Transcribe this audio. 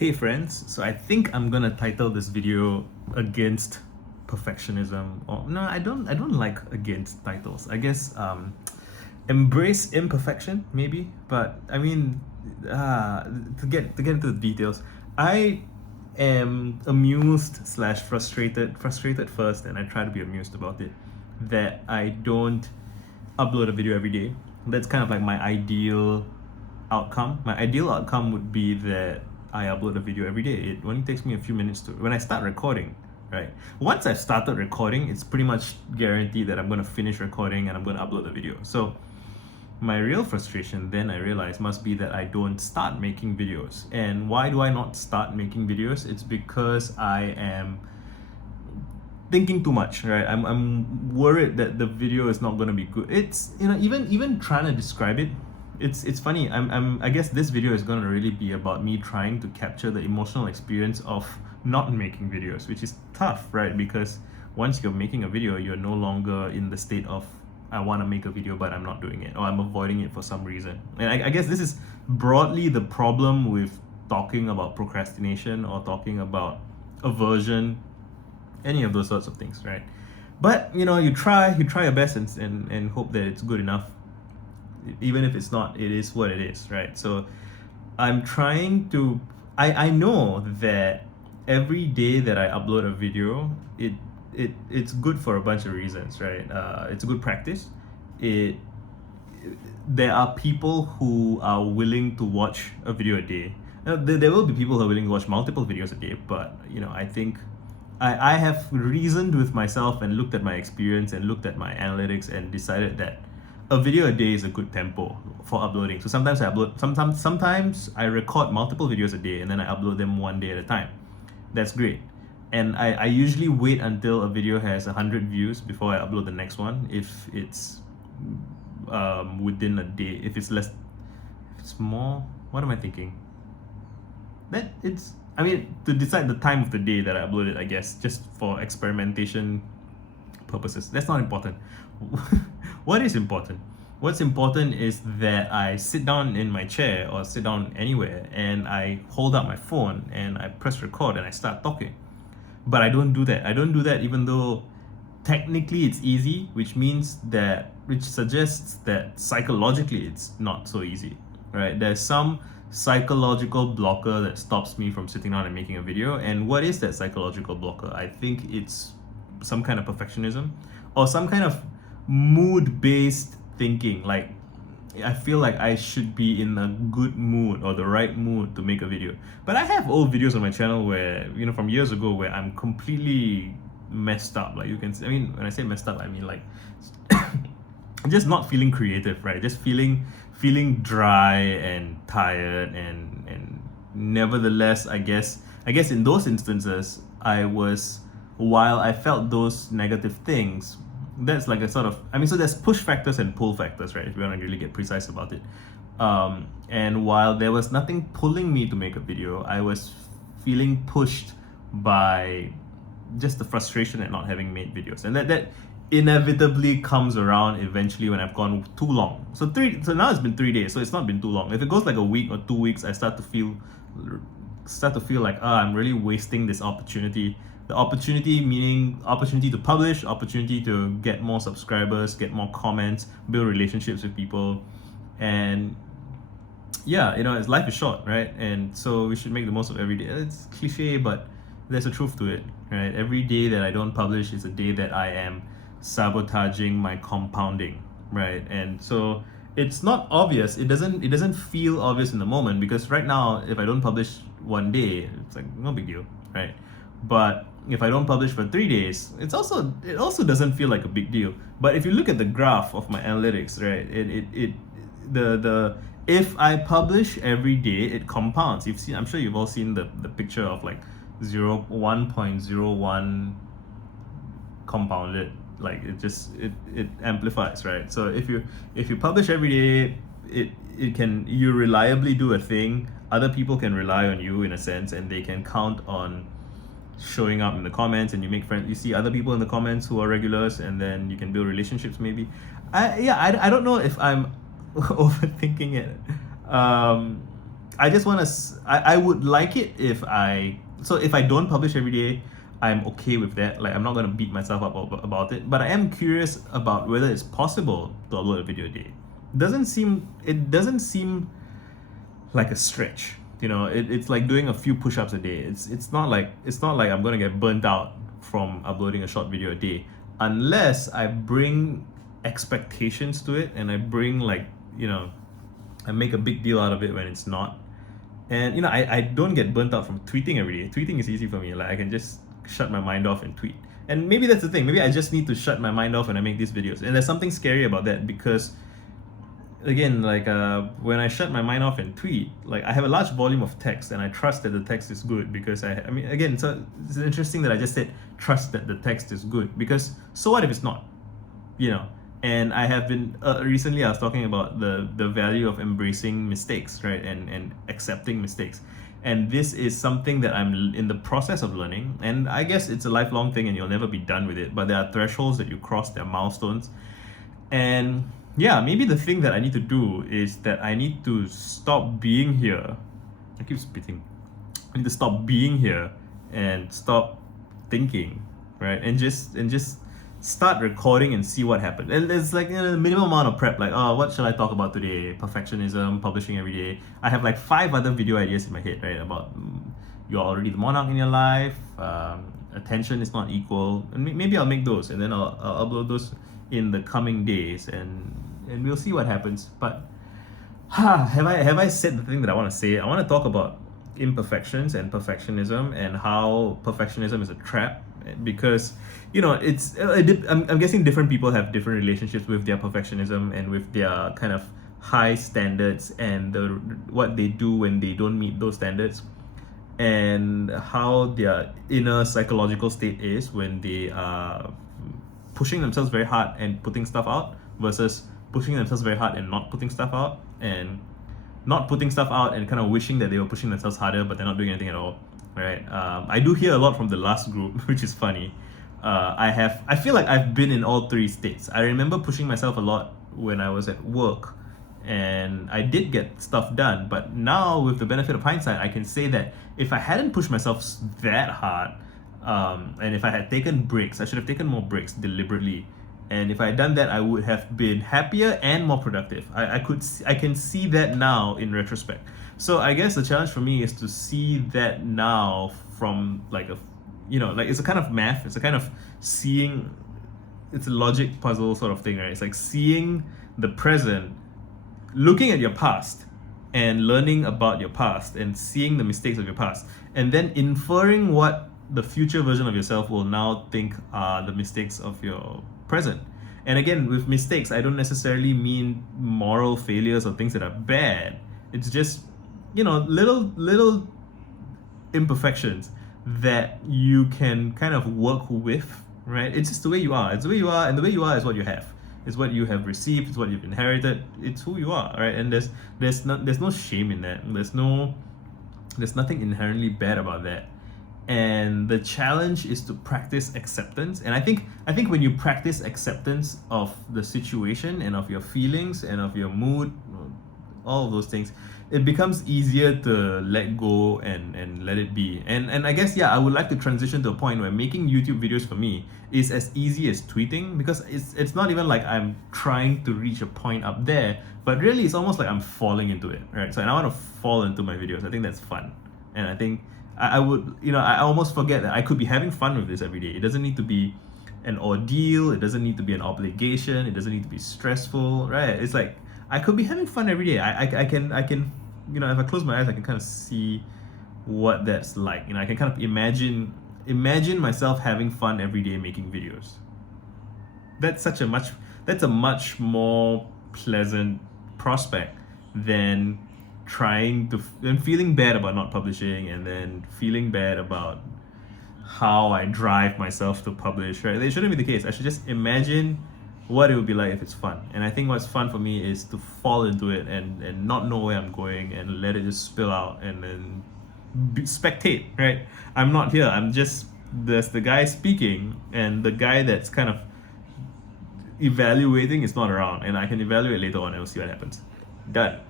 Hey friends, so I think I'm gonna title this video Against Perfectionism. Or no, I don't like against titles. I guess embrace imperfection maybe, but I mean to get into the details, I am amused slash frustrated first, and I try to be amused about it, that I don't upload a video every day. That's kind of like my ideal outcome. My ideal outcome would be that I upload a video every day. It only takes me a few minutes to when I start recording, right? Once I've started recording, it's pretty much guaranteed that I'm gonna finish recording and I'm gonna upload the video. So my real frustration then I realized must be that I don't start making videos. And why do I not start making videos? It's because I am thinking too much, right? I'm worried that the video is not going to be good. It's, even trying to describe it, it's funny. I guess this video is going to really be about me trying to capture the emotional experience of not making videos, which is tough, right? Because once you're making a video, you're no longer in the state of I want to make a video but I'm not doing it, or I'm avoiding it for some reason. And I guess this is broadly the problem with talking about procrastination or talking about aversion, any of those sorts of things, right? But you try your best and hope that it's good enough. Even if it's not, it is what it is, right? So I'm trying to I know that every day that I upload a video, it's good for a bunch of reasons, right? It's a good practice. It There are people who are willing to watch a video a day. Now, there will be people who are willing to watch multiple videos a day, but I think I have reasoned with myself and looked at my experience and looked at my analytics and decided that a video a day is a good tempo for uploading. So sometimes I upload, sometimes I record multiple videos a day and then I upload them one day at a time. That's great. And I usually wait until a video has 100 views before I upload the next one. If it's within a day, if it's less, if it's more, what am I thinking? To decide the time of the day that I upload it, I guess, just for experimentation purposes. That's not important. What is important? What's important is that I sit down in my chair or sit down anywhere and I hold up my phone and I press record and I start talking. But I don't do that. I don't do that even though technically it's easy, which suggests that psychologically it's not so easy, right? There's some psychological blocker that stops me from sitting down and making a video. And what is that psychological blocker? I think it's some kind of perfectionism or some kind of mood-based thinking. Like, I feel like I should be in a good mood or the right mood to make a video. But I have old videos on my channel where, from years ago, where I'm completely messed up. Like, you can see, when I say messed up, I mean like just not feeling creative, right? Just feeling dry and tired, and nevertheless, I guess in those instances, while I felt those negative things, that's like a sort of, so there's push factors and pull factors, right? If you want to really get precise about it. And while there was nothing pulling me to make a video, I was feeling pushed by just the frustration at not having made videos, and that inevitably comes around eventually when I've gone too long. So now it's been 3 days, so it's not been too long. If it goes like a week or 2 weeks, I start to feel like I'm really wasting this opportunity. The opportunity meaning opportunity to publish, opportunity to get more subscribers, get more comments, build relationships with people. And life is short, right? And so we should make the most of every day. It's cliche, but there's a truth to it, right? Every day that I don't publish is a day that I am sabotaging my compounding, right? And so it's not obvious. It doesn't feel obvious in the moment, because right now, if I don't publish one day, it's like no big deal, right? But if I don't publish for 3 days, it also doesn't feel like a big deal. But if you look at the graph of my analytics, right, if I publish every day, it compounds. I'm sure you've all seen the picture of like 1.01 compounded. Like it amplifies, right? So if you publish every day, you reliably do a thing. Other people can rely on you in a sense, and they can count on showing up in the comments, and you make friends. You see other people in the comments who are regulars, and then you can build relationships maybe. I don't know if I'm overthinking it. I just want to. I would like it if if I don't publish every day, I'm okay with that. Like I'm not gonna beat myself up about it. But I am curious about whether it's possible to upload a video a day. It doesn't seem like a stretch. You know, it's like doing a few push-ups a day. It's not like I'm gonna get burnt out from uploading a short video a day unless I bring expectations to it and I bring like, you know, I make a big deal out of it when it's not. And you know, I don't get burnt out from tweeting every day. Tweeting is easy for me. Like I can just shut my mind off and tweet. And maybe that's the thing. Maybe I just need to shut my mind off when I make these videos. And there's something scary about that because again, like when I shut my mind off and tweet, like I have a large volume of text and I trust that the text is good because I mean, again, so it's interesting that I just said trust that the text is good because so what if it's not, you know? And I have been recently I was talking about the value of embracing mistakes, right? And accepting mistakes. And this is something that I'm in the process of learning. And I guess it's a lifelong thing and you'll never be done with it. But there are thresholds that you cross, there are milestones. And yeah, maybe the thing that I need to do is that I need to stop being here. I keep spitting. I need to stop being here and stop thinking, right? And just start recording and see what happens. And there's like a minimum amount of prep, like, oh, what shall I talk about today? Perfectionism, publishing every day. I have like 5 other video ideas in my head, right? About you're already the monarch in your life, attention is not equal. And maybe I'll make those and then I'll upload those in the coming days and we'll see what happens. But have I said the thing that I want to say? I want to talk about imperfections and perfectionism and how perfectionism is a trap because you know I'm guessing different people have different relationships with their perfectionism and with their kind of high standards and what they do when they don't meet those standards and how their inner psychological state is when they are pushing themselves very hard and putting stuff out versus pushing themselves very hard and not putting stuff out and not putting stuff out and kind of wishing that they were pushing themselves harder but they're not doing anything at all, right? I do hear a lot from the last group, which is funny. I feel like I've been in all 3 states. I remember pushing myself a lot when I was at work and I did get stuff done, but now with the benefit of hindsight I can say that if I hadn't pushed myself that hard and if I had taken breaks, I should have taken more breaks deliberately. And if I had done that, I would have been happier and more productive. I can see that now in retrospect. So I guess the challenge for me is to see that now from like like it's a kind of math. It's a kind of seeing. It's a logic puzzle sort of thing, right? It's like seeing the present, looking at your past, and learning about your past, and seeing the mistakes of your past, and then inferring what the future version of yourself will now think are the mistakes of your present. And again, with mistakes, I don't necessarily mean moral failures or things that are bad. It's just, little imperfections that you can kind of work with, right? It's just the way you are. It's the way you are, and the way you are is what you have. It's what you have received. It's what you've inherited. It's who you are, right? And there's no shame in that. There's nothing inherently bad about that. And the challenge is to practice acceptance. And I think when you practice acceptance of the situation and of your feelings and of your mood, all of those things, it becomes easier to let go and let it be. And I guess, I would like to transition to a point where making YouTube videos for me is as easy as tweeting, because it's not even like I'm trying to reach a point up there, but really it's almost like I'm falling into it, right? So I want to fall into my videos. I think that's fun. And I think I would, I almost forget that I could be having fun with this every day. It doesn't need to be an ordeal. It doesn't need to be an obligation. It doesn't need to be stressful, right? It's like I could be having fun every day. I can, if I close my eyes, I can kind of see what that's like. I can kind of imagine myself having fun every day making videos. That's a much more pleasant prospect than feeling bad about not publishing and then feeling bad about how I drive myself to publish, right? It shouldn't be the case. I should just imagine what it would be like if it's fun. And I think what's fun for me is to fall into it and not know where I'm going and let it just spill out and then spectate, right? I'm not here. There's the guy speaking and the guy that's kind of evaluating is not around, and I can evaluate later on and we'll see what happens. Done.